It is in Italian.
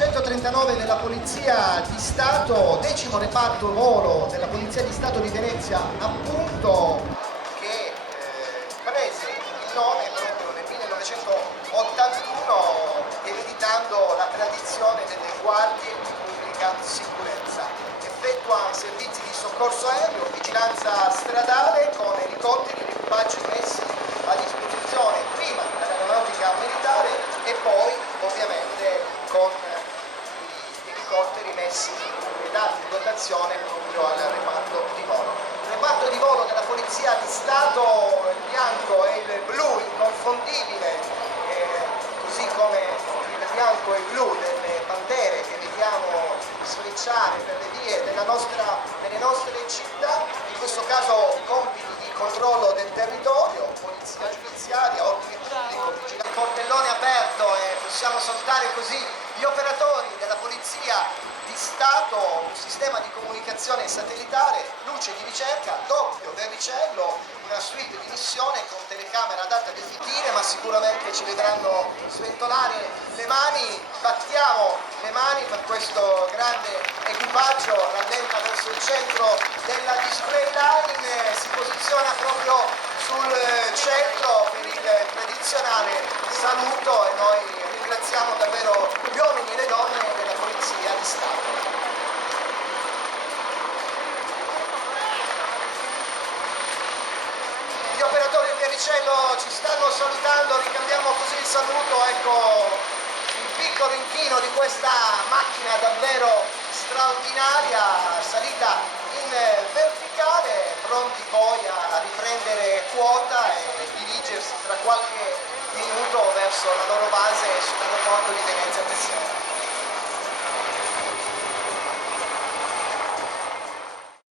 139 della Polizia di Stato, 10° reparto volo della Polizia di Stato di Venezia, appunto, che prese il nome proprio nel 1981, ereditando la tradizione delle guardie di pubblica sicurezza. Effettua servizi di soccorso aereo, vigilanza stradale con elicotteri di equipaggio messi a disposizione prima dall'aeronautica militare e poi ovviamente con gli elicotteri messi e dati in dotazione proprio al reparto di volo. Il reparto di volo della Polizia di Stato, il bianco e il blu inconfondibile, così come il bianco e il blu delle pantere che vediamo sfrecciare per le vie delle nostre città, in questo caso compiti di controllo del territorio, polizia giudiziaria, ordine pubblico, vigilanza. Il portellone aperto e possiamo salutare così gli operatori della Polizia di Stato, un sistema di comunicazione satellitare, luce di ricerca, doppio verricello, una suite di missione con telecamera adatta a definire, ma sicuramente ci vedranno sventolare le mani. Battiamo le mani per questo grande equipaggio, rallenta verso il centro della display line, si posiziona proprio sul centro per il tradizionale saluto e noi ringraziamo davvero gli uomini e le donne della Polizia di Stato. Gli operatori del Vericello ci stanno salutando, ricambiamo così il saluto, ecco il piccolo inchino di questa macchina davvero straordinaria, salita in verticale, pronti poi a riprendere quota e dirigersi tra qualche minuto verso la loro base sull'aeroporto di Venezia Terziana.